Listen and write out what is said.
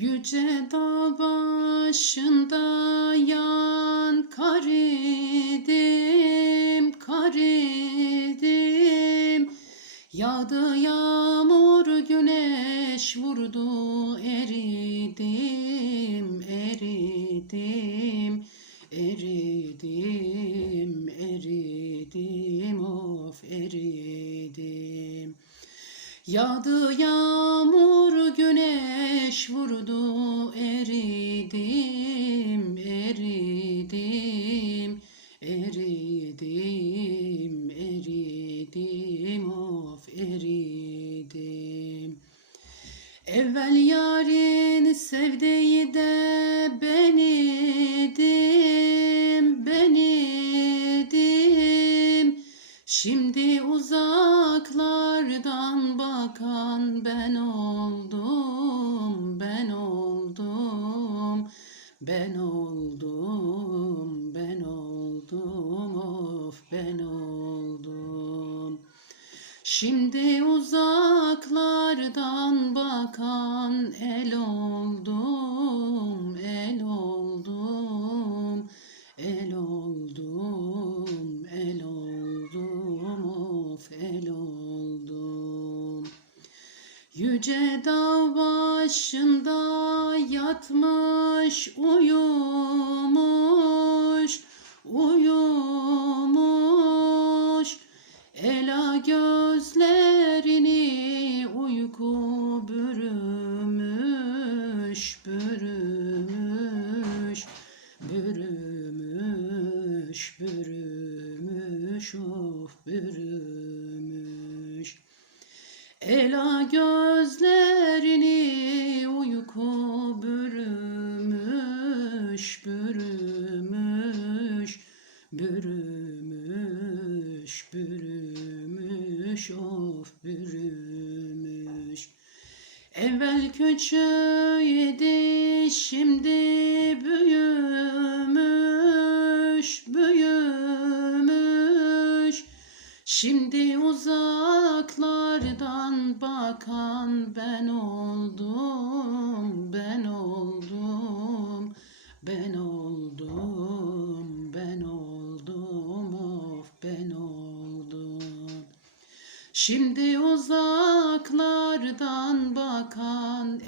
Yüce dağ başında yan kar idim, kar idim. Yağdı yağmur güneş vurdu eridim, eridim, eridim, eridim, Yağdı yağmur güneş vurdu eridim eridim eridim eridim of eridim. Evvel yarın sevdiği de ben Şimdi uzaklardan bakan ben oldum, ben oldum, ben oldum, ben oldum, of ben oldum. Şimdi uzaklardan bakan el oldum, Yüce dağ başında yatmış uyumuş, uyumuş. Ela gözlerini uyku bürümüş, bürümüş, bürümüş, bürümüş, of bürümüş. Ela gözlerini uyku bürümüş, bürümüş, bürümüş, bürümüş, of bürümüş. Evvel küçüğüydü, şimdi büyümüş, Şimdi uzaklardan bakan ben oldum, ben oldum, ben oldum, ben oldum, of ben oldum. Şimdi uzaklardan bakan